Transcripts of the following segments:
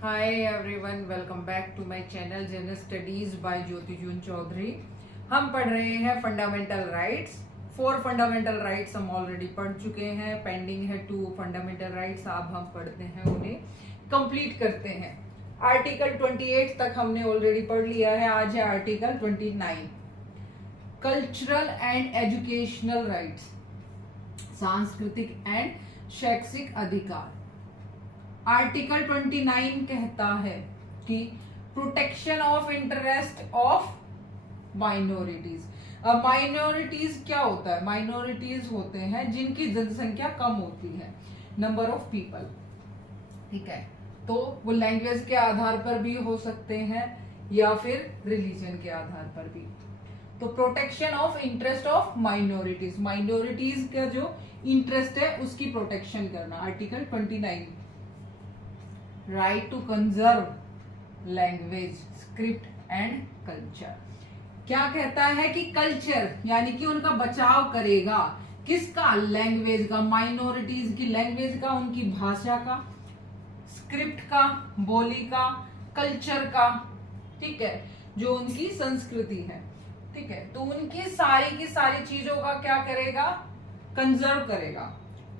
Hi everyone, welcome back to my channel general studies by Jyoti Joon Chaudhary. हम पढ़ रहे हैं फंडामेंटल राइट्स। 4 फंडामेंटल राइट्स हम ऑलरेडी पढ़ चुके हैं, पेंडिंग है 2 फंडामेंटल राइट्स। अब हम पढ़ते हैं, उन्हें कंप्लीट करते हैं। आर्टिकल 28 तक हमने ऑलरेडी पढ़ लिया है। आज है article 29, cultural and educational rights, सांस्कृतिक एंड शैक्षिक अधिकार। आर्टिकल 29 कहता है कि protection of interest of minorities. अब माइनॉरिटीज क्या होता है? माइनॉरिटीज होते हैं जिनकी जनसंख्या कम होती है, नंबर ऑफ पीपल। ठीक है, तो वो लैंग्वेज के आधार पर भी हो सकते हैं या फिर रिलीजन के आधार पर भी। तो protection of interest of minorities, minorities का जो इंटरेस्ट है उसकी प्रोटेक्शन करना। Article 29, right to conserve language, script and culture. क्या कहता है कि कल्चर यानी कि उनका बचाव करेगा। किसका? लैंग्वेज का, माइनॉरिटीज की लैंग्वेज का, उनकी भाषा का, स्क्रिप्ट का, बोली का, कल्चर का। ठीक है, जो उनकी संस्कृति है। ठीक है, तो उनकी सारी की सारी चीजों का क्या करेगा? कंजर्व करेगा,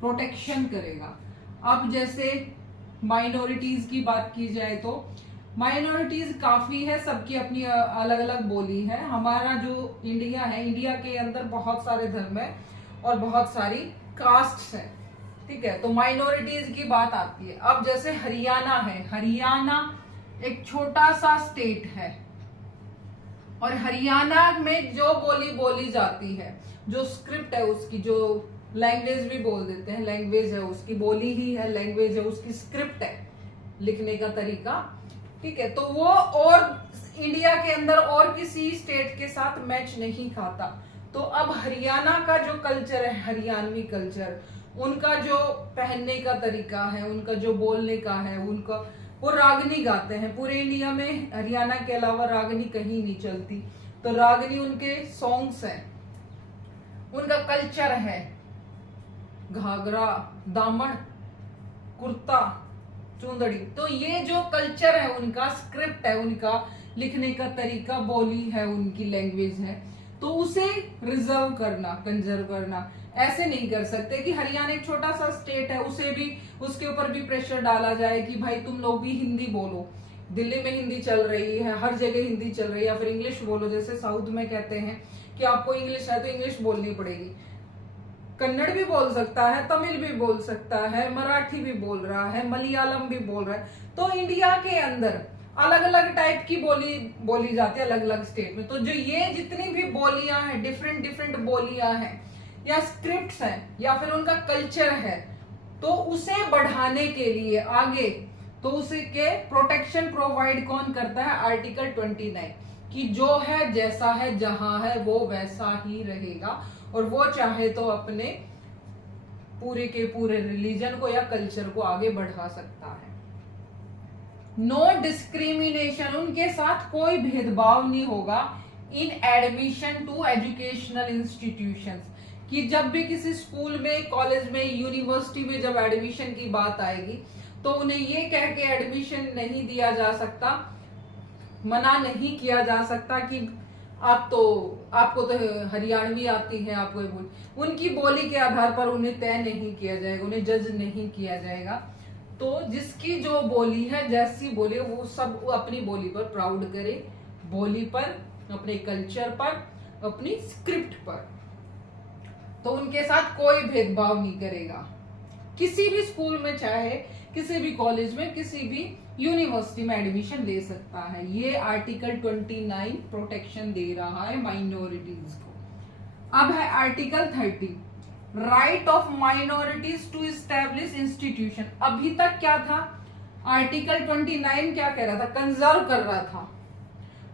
प्रोटेक्शन करेगा। अब जैसे माइनॉरिटीज की बात की जाए तो माइनॉरिटीज काफी है, सबकी अपनी अलग अलग बोली है। हमारा जो इंडिया है, इंडिया के अंदर बहुत सारे धर्म है और बहुत सारी कास्ट्स हैं। ठीक है, तो माइनॉरिटीज की बात आती है। अब जैसे हरियाणा है, हरियाणा एक छोटा सा स्टेट है और हरियाणा में जो बोली बोली जाती है, जो स्क्रिप्ट है उसकी, जो लैंग्वेज भी बोल देते हैं, लैंग्वेज है उसकी, बोली ही है, लैंग्वेज है उसकी, स्क्रिप्ट है, लिखने का तरीका। ठीक है, तो वो और इंडिया के अंदर और किसी स्टेट के साथ मैच नहीं खाता। तो अब हरियाणा का जो कल्चर है, हरियाणवी कल्चर, उनका जो पहनने का तरीका है, उनका जो बोलने का है, उनका वो रागनी गाते हैं। पूरे इंडिया में हरियाणा के अलावा रागनी कहीं नहीं चलती, तो रागनी उनके सॉन्ग्स हैं, उनका कल्चर है। घाघरा, दामन, कुर्ता, चुंदड़ी, तो ये जो कल्चर है उनका, स्क्रिप्ट है उनका, लिखने का तरीका, बोली है उनकी, लैंग्वेज है, तो उसे रिजर्व करना, कंजर्व करना। ऐसे नहीं कर सकते कि हरियाणा एक छोटा सा स्टेट है, उसे भी, उसके ऊपर भी प्रेशर डाला जाए कि भाई तुम लोग भी हिंदी बोलो। दिल्ली में हिंदी चल रही है, हर जगह हिंदी चल रही है, या फिर इंग्लिश बोलो। जैसे साउथ में कहते हैं कि आपको इंग्लिश है तो इंग्लिश बोलनी पड़ेगी। कन्नड़ भी बोल सकता है, तमिल भी बोल सकता है, मराठी भी बोल रहा है, मलयालम भी बोल रहा है। तो इंडिया के अंदर अलग अलग टाइप की बोली बोली जाती है अलग अलग स्टेट में। तो जो ये जितनी भी बोलियां हैं, डिफरेंट डिफरेंट बोलियां हैं या स्क्रिप्ट्स हैं या फिर उनका कल्चर है, तो उसे बढ़ाने के लिए आगे, तो उसके प्रोटेक्शन प्रोवाइड कौन करता है? आर्टिकल 29, कि जो है जैसा है, जहां है वो वैसा ही रहेगा, और वो चाहे तो अपने पूरे के पूरे रिलीजन को या कल्चर को आगे बढ़ा सकता है। नो डिस्क्रिमिनेशन, उनके साथ कोई भेदभाव नहीं होगा in admission to educational institutions, कि जब भी किसी स्कूल में, कॉलेज में, यूनिवर्सिटी में जब एडमिशन की बात आएगी तो उन्हें ये कह के एडमिशन नहीं दिया जा सकता, मना नहीं किया जा सकता कि आपको तो हरियाणवी आती है, आपको ये बोल, उनकी बोली के आधार पर उन्हें तय नहीं किया जाएगा, उन्हें जज नहीं किया जाएगा। तो जिसकी जो बोली है, जैसी बोली, वो सब अपनी बोली पर प्राउड करे, बोली पर, अपने कल्चर पर, अपनी स्क्रिप्ट पर। तो उनके साथ कोई भेदभाव नहीं करेगा। किसी भी स्कूल में, चाहे किसी भी कॉलेज में, किसी भी यूनिवर्सिटी में एडमिशन ले सकता है। ये आर्टिकल 29 प्रोटेक्शन दे रहा है माइनॉरिटीज को। अब है article 30, right of minorities to establish institution. अभी तक क्या था? आर्टिकल 29 क्या कह रहा था? कंजर्व कर रहा था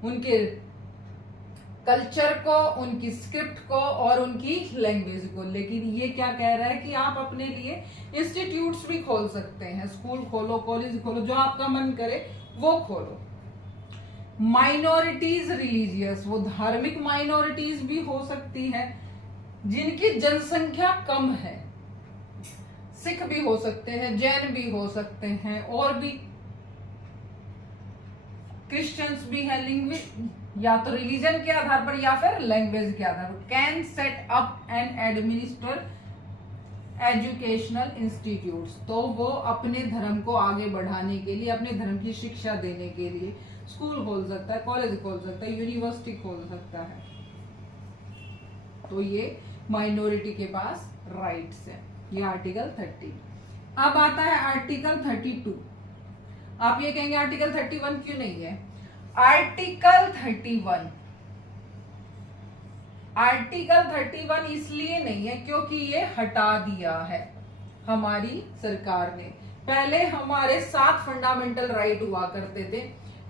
उनके कल्चर को, उनकी स्क्रिप्ट को और उनकी लैंग्वेज को। लेकिन ये क्या कह रहा है कि आप अपने लिए इंस्टीट्यूट्स भी खोल सकते हैं, स्कूल खोलो, कॉलेज खोलो, जो आपका मन करे वो खोलो। माइनॉरिटीज रिलीजियस, वो धार्मिक माइनॉरिटीज भी हो सकती है जिनकी जनसंख्या कम है, सिख भी हो सकते हैं, जैन भी हो सकते हैं, और भी क्रिश्चियंस भी हैं, या तो रिलीजन के आधार पर या फिर लैंग्वेज के आधार पर, can set up and administer educational institutes, तो वो अपने धर्म को आगे बढ़ाने के लिए, अपने धर्म की शिक्षा देने के लिए स्कूल खोल सकता है, कॉलेज खोल सकता है, यूनिवर्सिटी खोल सकता है। तो ये माइनॉरिटी के पास राइट्स है, ये आर्टिकल 30। अब आता है आर्टिकल 32। आप ये कहेंगे आर्टिकल 31 क्यों नहीं है? आर्टिकल 31 इसलिए नहीं है क्योंकि ये हटा दिया है हमारी सरकार ने। पहले हमारे 7 फंडामेंटल राइट हुआ करते थे,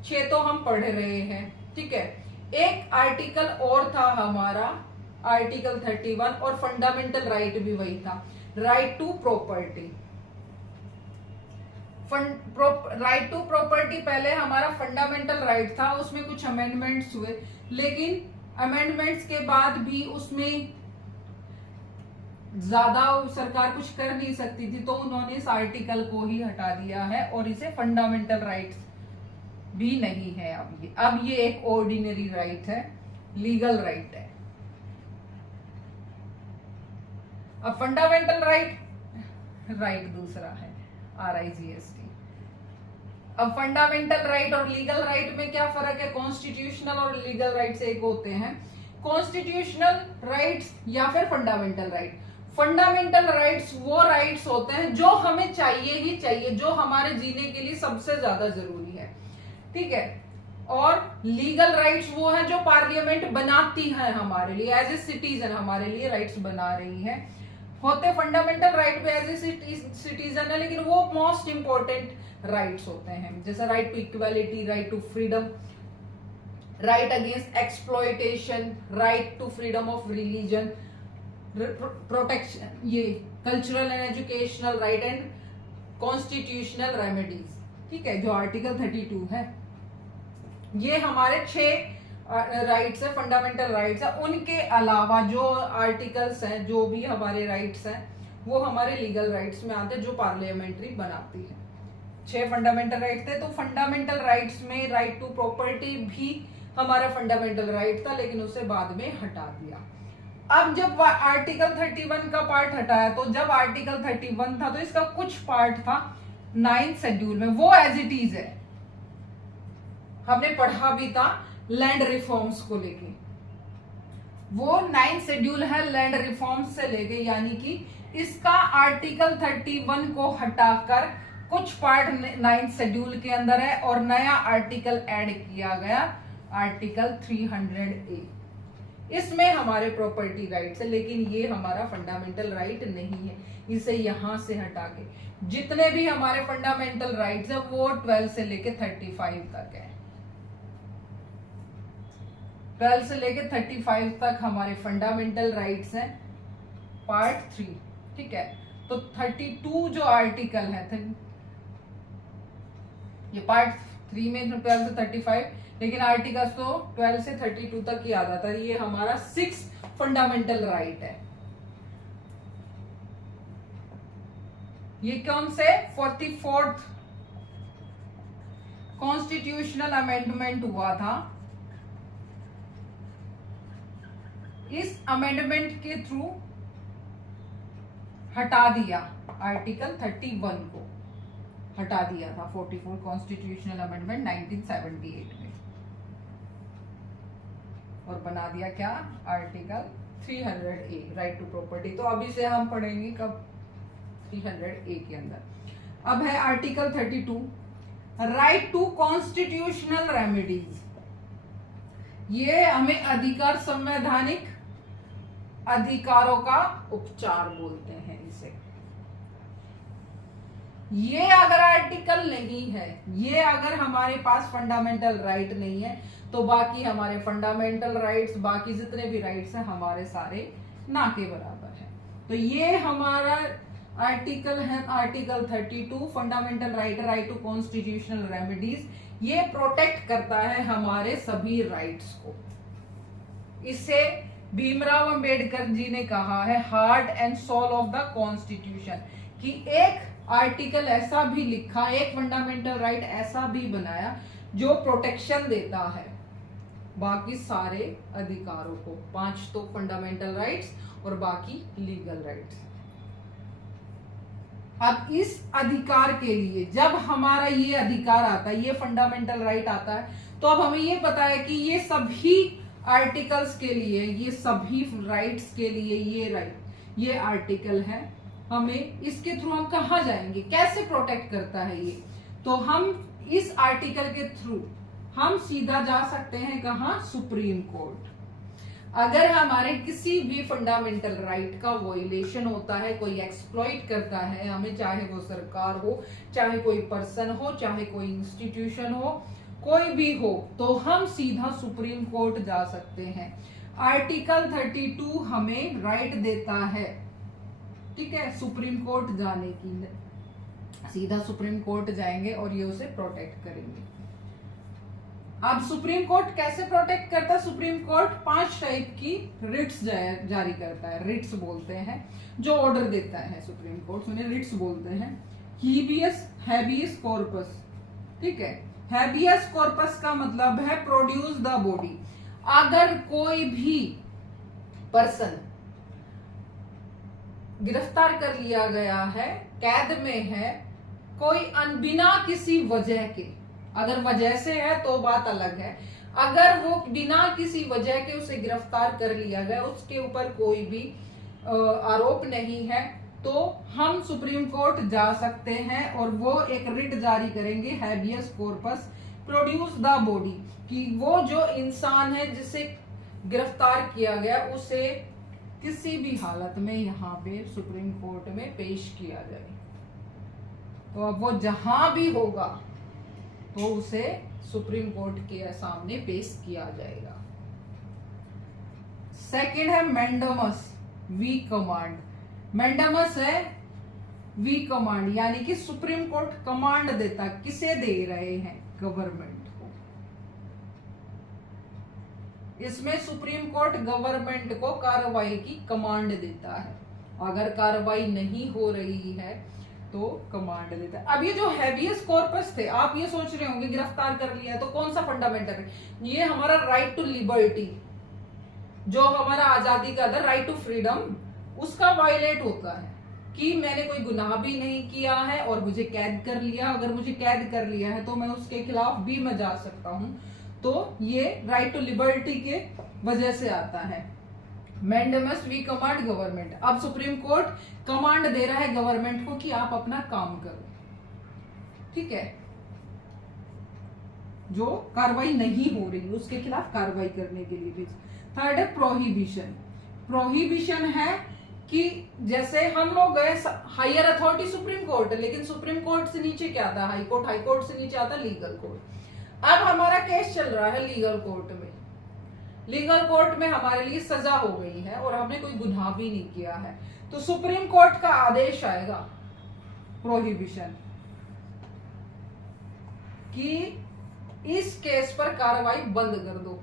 6 तो हम पढ़ रहे हैं, ठीक है। एक आर्टिकल और था हमारा आर्टिकल 31, और फंडामेंटल राइट भी वही था, right to property. Right to property पहले हमारा फंडामेंटल राइट था, उसमें कुछ अमेंडमेंट्स हुए, लेकिन अमेंडमेंट्स के बाद भी उसमें ज्यादा सरकार कुछ कर नहीं सकती थी, तो उन्होंने इस आर्टिकल को ही हटा दिया है और इसे फंडामेंटल राइट्स भी नहीं है। अब ये एक ऑर्डिनरी राइट है, लीगल राइट है। अब फंडामेंटल राइट दूसरा है, RIGST। अब फंडामेंटल राइट और लीगल राइट में क्या फर्क है? कॉन्स्टिट्यूशनल और लीगल राइट्स एक होते हैं, कॉन्स्टिट्यूशनल राइट्स या फिर फंडामेंटल राइट। फंडामेंटल राइट्स वो राइट्स होते हैं जो हमें चाहिए ही चाहिए, जो हमारे जीने के लिए सबसे ज्यादा जरूरी है, ठीक है। और लीगल राइट्स वो है जो पार्लियामेंट बनाती है हमारे लिए, एज ए सिटीजन हमारे लिए राइट्स बना रही है। होते फंडामेंटल राइट भी एज ए सिटीजन है, लेकिन वो मोस्ट इंपॉर्टेंट राइट्स होते हैं, जैसे right to equality, right to freedom, right against exploitation, right to freedom of religion, protection, ये cultural and educational right and constitutional remedies, ठीक है, जो आर्टिकल 32 है। ये हमारे 6 राइट्स है, फंडामेंटल राइट्स है। उनके अलावा जो आर्टिकल्स हैं, जो भी हमारे राइट्स हैं, वो हमारे लीगल राइट्स में आते हैं, जो पार्लियामेंट्री बनाती है। 6 फंडामेंटल राइट थे, तो फंडामेंटल राइट्स में राइट टू प्रॉपर्टी भी हमारा फंडामेंटल राइट था, लेकिन उसे बाद में हटा दिया। अब जब आर्टिकल 31 का पार्ट हटाया, तो जब आर्टिकल 31 था तो इसका कुछ पार्ट था 9th शेड्यूल में, वो एज इट इज है, हमने पढ़ा भी था लैंड रिफॉर्म्स को लेके। वो 9th शेड्यूल है लैंड रिफॉर्म्स से लेके, यानी कि इसका आर्टिकल 31 को हटाकर कुछ पार्ट 9th शेड्यूल के अंदर है और नया आर्टिकल ऐड किया गया, आर्टिकल 300A। इसमें हमारे प्रॉपर्टी राइट्स है, लेकिन ये हमारा फंडामेंटल राइट नहीं है। इसे यहां से हटा के जितने भी हमारे फंडामेंटल राइट्स है वो 12 से लेके 35 तक है। 12 से लेके 35 तक हमारे फंडामेंटल राइट्स हैं, पार्ट 3, ठीक है। तो 32 जो आर्टिकल है, ये पार्ट 3 में 12 से 35, लेकिन आर्टिकल्स तो 12 से 32 तक ही आ जाता है। ये हमारा 6 फंडामेंटल राइट है। ये कौन से? 44th कॉन्स्टिट्यूशनल अमेंडमेंट हुआ था। इस अमेंडमेंट के थ्रू हटा दिया आर्टिकल 31 को, हटा दिया था 44 कॉन्स्टिट्यूशनल अमेंडमेंट 1978 में, और बना दिया क्या? Article 300A, right to property. तो अभी से हम पढ़ेंगे कब? 300A के अंदर। अब है article 32, right to constitutional remedies. ये हमें अधिकार, संवैधानिक अधिकारों का उपचार बोलते हैं इसे। ये अगर आर्टिकल नहीं है, ये अगर हमारे पास फंडामेंटल राइट नहीं है, तो बाकी हमारे फंडामेंटल राइट्स, बाकी जितने भी राइट्स हैं हमारे सारे ना के बराबर है। तो ये हमारा आर्टिकल है, article 32 fundamental right, right to constitutional remedies. ये प्रोटेक्ट करता है हमारे सभी राइट्स को। इसे भीमराव अंबेडकर जी ने कहा है heart and soul of the constitution, कि एक आर्टिकल ऐसा भी लिखा, एक फंडामेंटल राइट ऐसा भी बनाया जो प्रोटेक्शन देता है बाकी सारे अधिकारों को। 5 तो फंडामेंटल राइट्स और बाकी लीगल राइट्स। अब इस अधिकार के लिए जब हमारा ये अधिकार आता है, ये फंडामेंटल राइट आता है, तो अब हमें ये पता है कि ये सभी आर्टिकल्स के लिए, ये सभी राइट्स के लिए ये आर्टिकल है। हमें इसके थ्रू हम कहाँ जाएंगे, कैसे प्रोटेक्ट करता है ये, तो हम इस आर्टिकल के थ्रू हम सीधा जा सकते हैं कहाँ, सुप्रीम कोर्ट। अगर हमारे किसी भी फंडामेंटल राइट का वॉयलेशन होता है, कोई एक्सप्लॉइट करता है हमें, चाहे वो सरकार हो, चाहे कोई पर्सन हो, चाहे कोई इंस्टीट्यूशन हो, कोई भी हो, तो हम सीधा सुप्रीम कोर्ट जा सकते हैं। आर्टिकल 32 हमें राइट देता है, ठीक है, सुप्रीम कोर्ट जाने की। सीधा सुप्रीम कोर्ट जाएंगे और ये उसे प्रोटेक्ट करेंगे। अब सुप्रीम कोर्ट कैसे प्रोटेक्ट करता है? सुप्रीम कोर्ट 5 टाइप की रिट्स जारी करता है, रिट्स बोलते हैं, जो ऑर्डर देता है सुप्रीम कोर्ट, उन्हें रिट्स बोलते हैं। हैबियस कॉर्पस, ठीक है, हैबियस कॉर्पस का मतलब है प्रोड्यूस द बॉडी। अगर कोई भी पर्सन गिरफ्तार कर लिया गया है, कैद में है, कोई बिना किसी वजह के, अगर वजह से है तो बात अलग है, अगर वो बिना किसी वजह के उसे गिरफ्तार कर लिया गया, उसके ऊपर कोई भी आरोप नहीं है, तो हम सुप्रीम कोर्ट जा सकते हैं और वो एक रिट जारी करेंगे, habeas corpus produce the body, कि वो जो इंसान है जिसे गिरफ्तार किया गया उसे किसी भी हालत में यहाँ पे सुप्रीम कोर्ट में पेश किया जाए। तो अब वो जहां भी होगा तो उसे सुप्रीम कोर्ट के सामने पेश किया जाएगा। सेकंड है मैंडेमस, वी कमांड। मैंडेमस है वी कमांड, यानी कि सुप्रीम कोर्ट कमांड देता, किसे दे रहे हैं, गवर्नमेंट को। इसमें सुप्रीम कोर्ट गवर्नमेंट को कार्रवाई की कमांड देता है। अगर कार्रवाई नहीं हो रही है तो कमांड देता है। अब ये जो हैबियस कॉर्पस थे, आप ये सोच रहे होंगे गिरफ्तार कर लिया तो कौन सा फंडामेंटल है? ये हमारा राइट टू लिबर्टी, जो हमारा आजादी का राइट टू फ्रीडम, उसका वायलेट होता है कि मैंने कोई गुनाह भी नहीं किया है और मुझे कैद कर लिया। अगर मुझे कैद कर लिया है तो मैं उसके खिलाफ भी मैं जा सकता हूं। तो ये राइट टू लिबर्टी के वजह से आता है। Mandamus we command government. अब सुप्रीम कोर्ट कमांड दे रहा है गवर्नमेंट को कि आप अपना काम करो, ठीक है, जो कार्रवाई नहीं हो रही उसके खिलाफ कार्रवाई करने के लिए भी। थर्ड है प्रोहिबिशन। प्रोहिबिशन है कि जैसे हम लोग गए हायर अथॉरिटी सुप्रीम कोर्ट, लेकिन सुप्रीम कोर्ट से नीचे क्या आता है, हाई कोर्ट, हाई कोर्ट से नीचे आता लीगल कोर्ट। अब हमारा केस चल रहा है लीगल कोर्ट में। लीगल कोर्ट में हमारे लिए सजा हो गई है और हमने कोई गुनाह भी नहीं किया है, तो सुप्रीम कोर्ट का आदेश आएगा प्रोहिबिशन कि इस केस पर कार्रवाई बंद कर दो।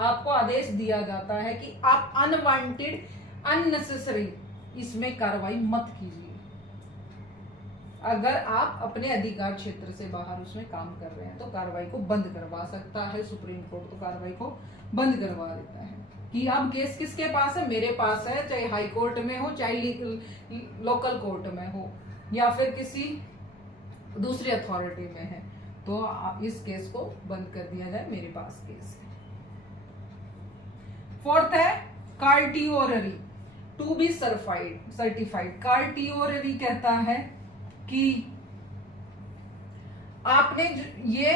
आपको आदेश दिया जाता है कि आप अनवांटेड, अननेसेसरी इसमें कार्रवाई मत कीजिए। अगर आप अपने अधिकार क्षेत्र से बाहर उसमें काम कर रहे हैं तो कार्रवाई को बंद करवा सकता है सुप्रीम कोर्ट। तो कार्रवाई को बंद करवा देता है कि अब केस किसके पास है, मेरे पास है, चाहे हाई कोर्ट में हो, चाहे लोकल कोर्ट में हो, या फिर किसी दूसरी अथॉरिटी में है, तो इस केस को बंद कर दिया जाए, मेरे पास केस है। फोर्थ है कार्टियोररी, टू बी सर्टिफाइड। कार्टियोररी कहता है कि आपने ये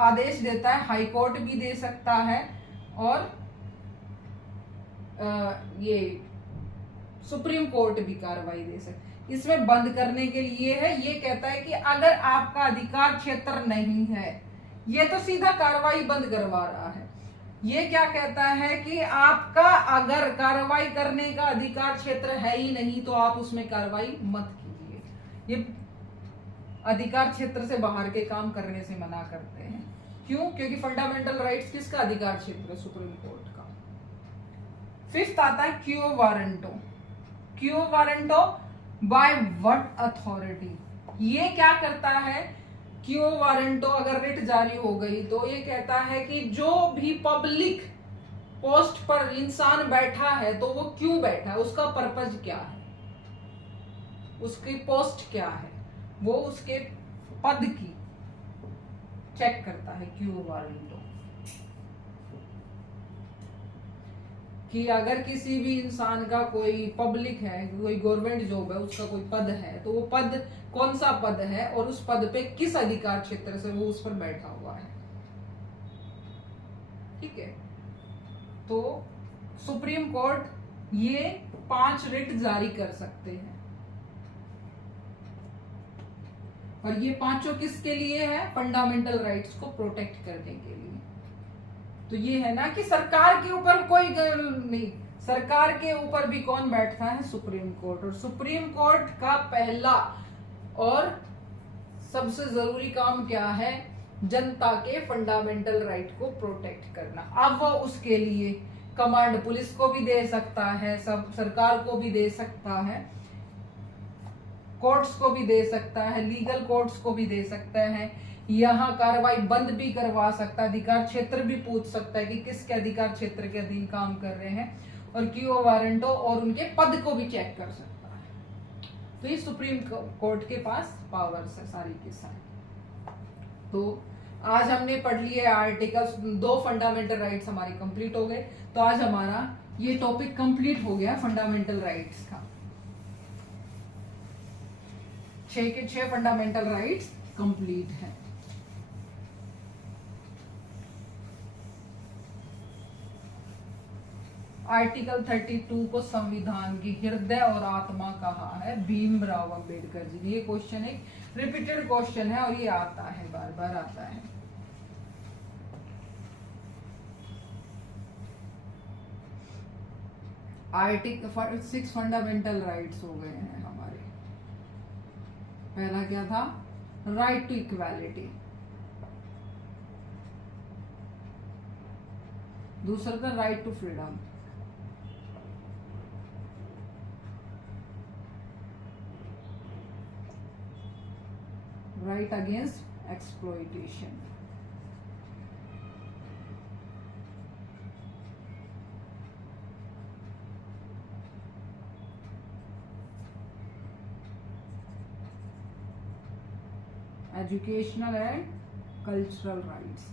आदेश देता है, हाई कोर्ट भी दे सकता है और ये सुप्रीम कोर्ट भी कार्रवाई दे सकता। इसमें बंद करने के लिए है, ये कहता है कि अगर आपका अधिकार क्षेत्र नहीं है, ये तो सीधा कार्रवाई बंद करवा रहा है। ये क्या कहता है कि आपका अगर कार्रवाई करने का अधिकार क्षेत्र है ही नहीं तो आप उसमें कार्रवाई मत कीजिए। ये अधिकार क्षेत्र से बाहर के काम करने से मना करते हैं। क्यों? क्योंकि फंडामेंटल राइट्स किसका अधिकार क्षेत्र है? सुप्रीम कोर्ट का। फिफ्थ आता है क्यो वारंटो। By what authority? ये क्या करता है क्यो वारंटो अगर रिट जारी हो गई तो ये कहता है कि जो भी पब्लिक पोस्ट पर इंसान बैठा है तो वो क्यों बैठा है, उसका पर्पज क्या है, उसकी पोस्ट क्या है, वो उसके पद की चेक करता है क्यो वारंटो। कि अगर किसी भी इंसान का कोई पब्लिक है, कोई गवर्नमेंट जॉब है, उसका कोई पद है, तो वो पद कौन सा पद है और उस पद पे किस अधिकार क्षेत्र से वो उस पर बैठा हुआ है। ठीक है, तो सुप्रीम कोर्ट ये 5 रिट जारी कर सकते हैं और ये पांचों किसके लिए है, फंडामेंटल राइट्स को प्रोटेक्ट करने के लिए। तो ये है ना कि सरकार के ऊपर कोई नहीं, सरकार के ऊपर भी कौन बैठता है, सुप्रीम कोर्ट। और सुप्रीम कोर्ट का पहला और सबसे जरूरी काम क्या है, जनता के फंडामेंटल राइट को प्रोटेक्ट करना। अब वो उसके लिए कमांड पुलिस को भी दे सकता है, सब सरकार को भी दे सकता है, कोर्ट्स को भी दे सकता है, लीगल कोर्ट्स को भी दे सकता है, यहाँ कार्रवाई बंद भी करवा सकता है, अधिकार क्षेत्र भी पूछ सकता है कि किसके अधिकार क्षेत्र के अधीन काम कर रहे हैं, और क्यो वारंटो और उनके पद को भी चेक कर सकता है। तो ये सुप्रीम कोर्ट के पास पावर्स है सारी की सारी। तो आज हमने पढ़ लिए आर्टिकल्स, 2 फंडामेंटल राइट्स हमारी कंप्लीट हो गए। तो आज हमारा ये टॉपिक कंप्लीट हो गया फंडामेंटल राइट्स का। 6 के 6 फंडामेंटल राइट्स कंप्लीट है। आर्टिकल 32 को संविधान की हृदय और आत्मा कहा है भीमराव अंबेडकर जी ने। ये क्वेश्चन एक रिपीटेड क्वेश्चन है और ये आता है, बार बार आता है। आर्टिकल 6 फंडामेंटल राइट्स हो गए हैं हमारे। पहला क्या था, राइट टू इक्वालिटी। दूसरा था right to freedom. Right against exploitation. Educational and cultural rights.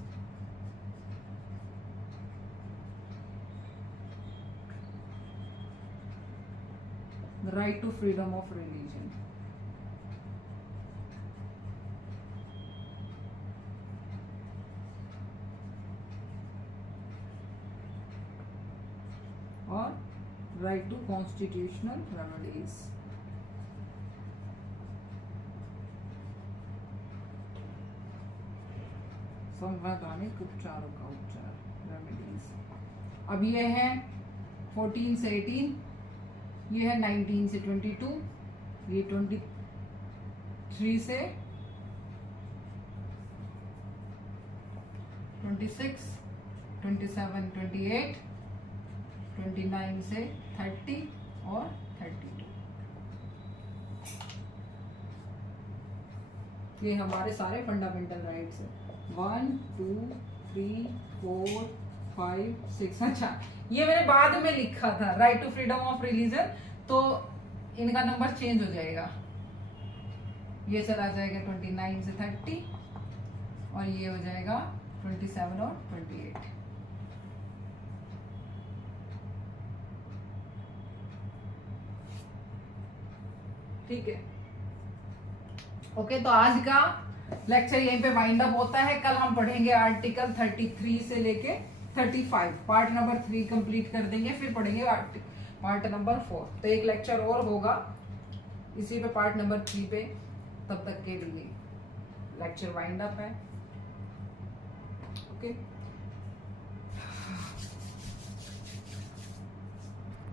Right to freedom of religion. और राइट टू कॉन्स्टिट्यूशनल रेमेडीज। संवैधानिक उपचारों का उपचार, रेमेडीज। अब ये है 14 से 18, ये है 19 से 22, ये 23 से 26, 27, 28, 29 से 30 और 32। ये हमारे सारे फंडामेंटल राइट्स हैं। 1, 2, 3, 4, 5, 6। अच्छा, ये मैंने बाद में लिखा था right to freedom of religion, तो इनका नंबर चेंज हो जाएगा। ये चला जाएगा 29 से 30 और ये हो जाएगा 27 और 28। ठीक है, ओके। तो आज का लेक्चर यहीं पे वाइंड अप होता है। कल हम पढ़ेंगे आर्टिकल 33 से लेके 35, पार्ट नंबर 3 कंप्लीट कर देंगे, फिर पढ़ेंगे पार्ट नंबर 4। तो एक लेक्चर और होगा इसी पे, पार्ट नंबर 3 पे। तब तक के लिए लेक्चर वाइंड अप है। ओके।